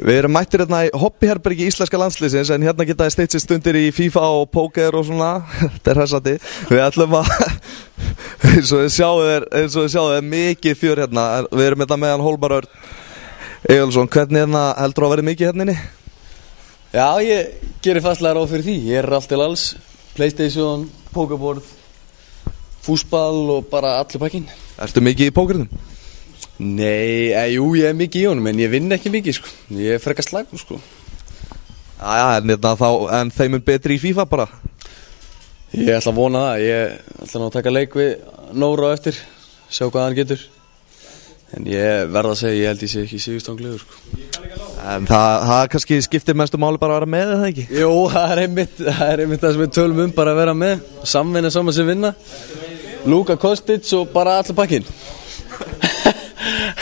Við erum mættir hérna í hobbyherbergi íslenska landsliðsins en hérna geta steytt sér stundir í FIFA og póker og svona. Þetta hressandi. Við ætlum að eins og þið sjáðu mikið fjör hérna. Við erum hérna meðan Hólmar Örn Eyjólfsson. Hvernig hérna heldur að vera mikið hérna inni? Já, ég gerir fastlega ráð fyrir því. Ég allt til alls. PlayStation, pókerborð, fúsball og bara allur pakkinn. Ertu mikið í pókernum? Nei, jú, ég mikið í honum, en ég vinn ekki mikið, sko. Ég frekar slagur, sko. Já, en þeim betri í FIFA bara? Ég ætla að vona það. Ég ætla að taka leik við Nóra á eftir, sjá hvað hann getur. En ég verð að segja, ég held ég sé ekki sigurstranglegur, sko. En það kannski skiptir mestu máli bara að vera með, eða ekki? Jú, það er einmitt það sem við tölum bara að vera með. Samvinna saman sem vinna. Luka Kostic og bara allur pakkinn.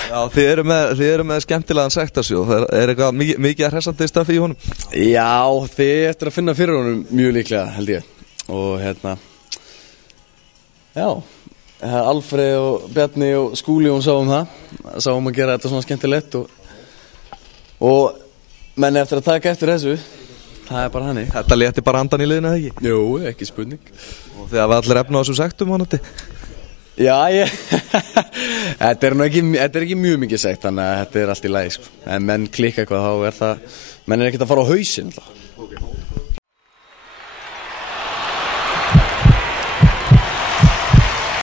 Já, þið eru með skemmtilegan sektarsjóð. Það er eitthvað mikið að hressandi stöfi í honum? Já, þið eftir að finna fyrir honum mjög líklega, held ég. Og já, Alfreð og Bjarni og Skúli sáum það. Sáum að gera þetta svona skemmtilegt og menn eftir að taka eftir þessu, það er bara hannig. Þetta létti bara andan í liðinu, eða ekki? Jú, ekki spurning. Og þið hafa allir efna á þessum sektum, vonandi? Já, þetta er ekki mjög mikið sekt, þannig að þetta er allt í lagi, sko. En menn klikka eitthvað, þá er það, menn ekkert að fara á hausinn, alltaf. Okay.